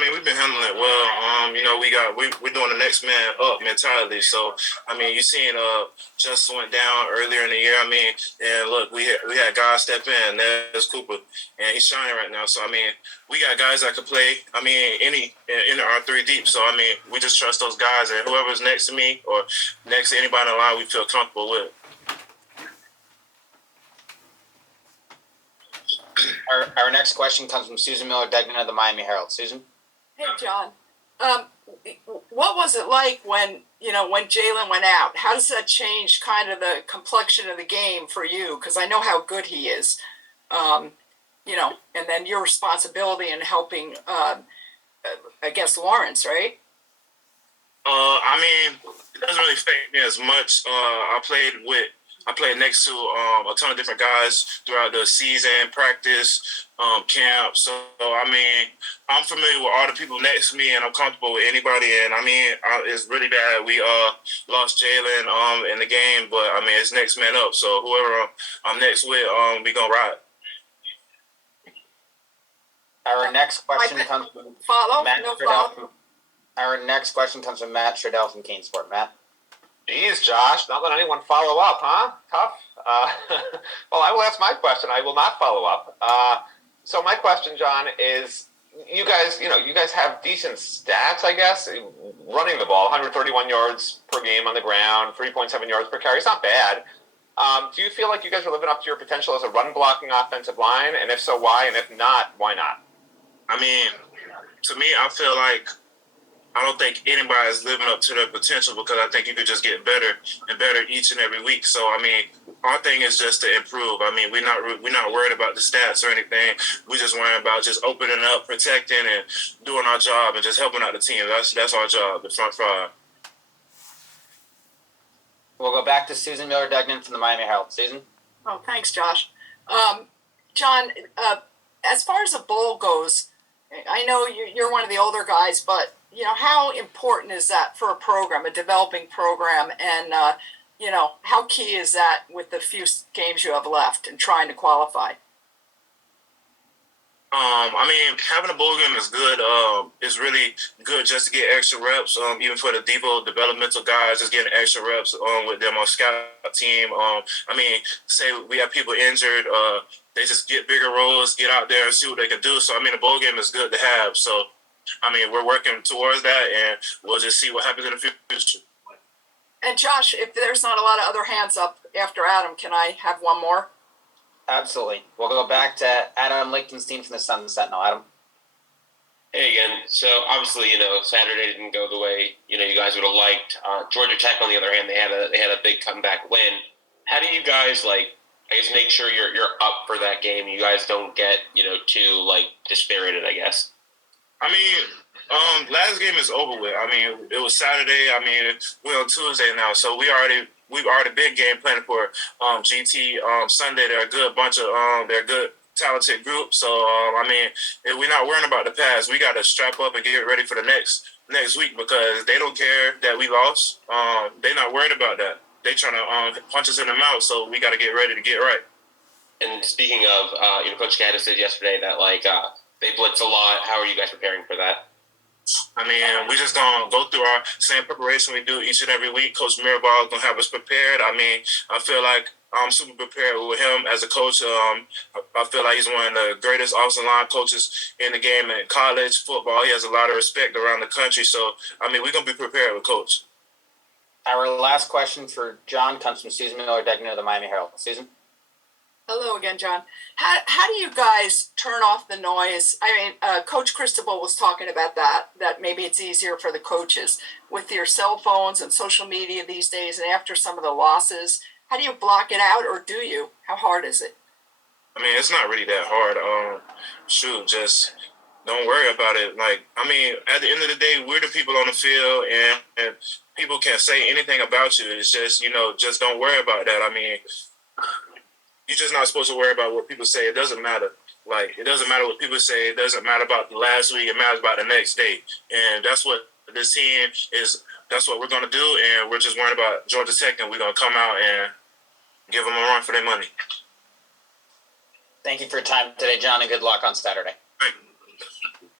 We've been handling it well. We're doing the next man up mentality. So you seen Justin went down earlier in the year. And look, we had guys step in. There's Cooper, and he's shining right now. So we got guys that could play. Any in our three deep. So we just trust those guys, and whoever's next to me or next to anybody in the line, we feel comfortable with. Our next question comes from Susan Miller-Degnan of the Miami Herald. Susan? Hey, John. What was it like when Jalen went out? How does that change kind of the complexion of the game for you? Because I know how good he is. And then your responsibility in helping, Lawrence, right? It doesn't really affect me as much. I played next to a ton of different guys throughout the season, practice, camp. So, I'm familiar with all the people next to me, and I'm comfortable with anybody. And, it's really bad. We lost Jalen in the game, but, it's next man up. So, whoever I'm next with, we going to ride. Our next question comes from Matt Stradell. Our next question comes from Matt Stradell from Keenesport. Matt? Geez, Josh, not let anyone follow up, huh? Tough. Well, I will ask my question. I will not follow up. So my question, John, is you guys have decent stats, I guess, running the ball, 131 yards per game on the ground, 3.7 yards per carry. It's not bad. Do you feel like you guys are living up to your potential as a run-blocking offensive line? And if so, why? And if not, why not? To me, I feel like I don't think anybody is living up to their potential because I think you could just get better and better each and every week. So, our thing is just to improve. We're not worried about the stats or anything. We're just worried about just opening up, protecting, and doing our job and just helping out the team. That's our job, the front five. We'll go back to Susan Miller-Degnan from the Miami Herald. Susan? Oh, thanks, Josh. John, as far as a bowl goes, I know you're one of the older guys, but how important is that for a program, a developing program, and how key is that with the few games you have left and trying to qualify? Having a bowl game is good. It's really good just to get extra reps. Even for the Devo developmental guys, just getting extra reps with them on scout team. Say we have people injured, they just get bigger roles, get out there and see what they can do. So a bowl game is good to have. So we're working towards that, and we'll just see what happens in the future. And Josh, if there's not a lot of other hands up after Adam, can I have one more? Absolutely. We'll go back to Adam Lichtenstein from the Sun Sentinel. Adam? Hey again. So obviously, Saturday didn't go the way you guys would have liked. Georgia Tech, on the other hand, they had a big comeback win. How do you guys make sure you're up for that game? You guys don't get too dispirited, I guess. Last game is over with. It was Saturday. We're on Tuesday now, so we've already big game planning for GT Sunday. They're a good bunch of they're a good talented group. So if we're not worrying about the past, we got to strap up and get ready for the next week because they don't care that we lost. They're not worried about that. They trying to punch us in the mouth. So we got to get ready to get right. And speaking of, Coach Gaddis said yesterday that they blitz a lot. How are you guys preparing for that? We just gonna go through our same preparation we do each and every week. Coach Mirabal is gonna have us prepared. I feel like I'm super prepared with him as a coach. I feel like he's one of the greatest offensive line coaches in the game in college football. He has a lot of respect around the country. So we're gonna be prepared with Coach. Our last question for John comes from Susan Miller-Degnan of the Miami Herald. Susan? Hello again, John. How do you guys turn off the noise? Coach Cristobal was talking about that maybe it's easier for the coaches with your cell phones and social media these days, and after some of the losses, how do you block it out, or do you? How hard is it? It's not really that hard. Just don't worry about it. At the end of the day, we're the people on the field, and people can't say anything about you. It's just, just don't worry about that. You're just not supposed to worry about what people say. It doesn't matter. It doesn't matter what people say. It doesn't matter about the last week. It matters about the next day. And that's what this team is. That's what we're going to do. And we're just worried about Georgia Tech, and we're going to come out and give them a run for their money. Thank you for your time today, John, and good luck on Saturday. Thank you.